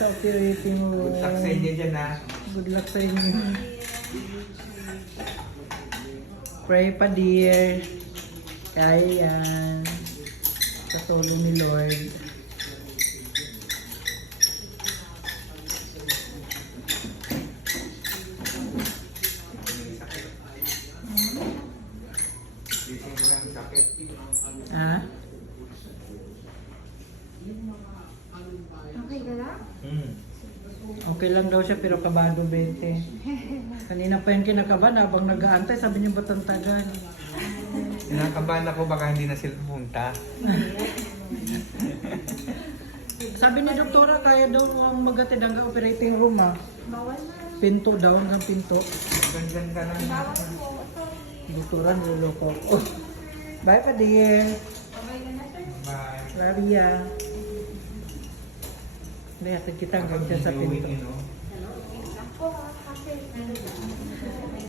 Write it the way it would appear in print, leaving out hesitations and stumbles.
sa operating room. Good luck sa inyo dyan ha. Good luck sa inyo. Pray pa dear. Kaya yan. Sa tulong ni Lord. Gising ko lang sakit. Ha? Okay ka lang? Okay lang daw siya pero kabado 20. Kanina pa yung kinakabahan habang nag-aantay. Sabi niya ba't ang tagal? Kinakabahan ako baka hindi na sila pumunta. Sabi ni doktora kaya daw ang magatid hanggang operating room ah. Bawal na. Pinto daw hanggang pinto. Ganyan ka lang. Bawal po. Doktora niloloko. Oh. Bye pa dear. Okay ka na, sir? Bye. Rabia. May atid kita hanggang dyan sa pinto. Inuwin, you know? Ako, kasi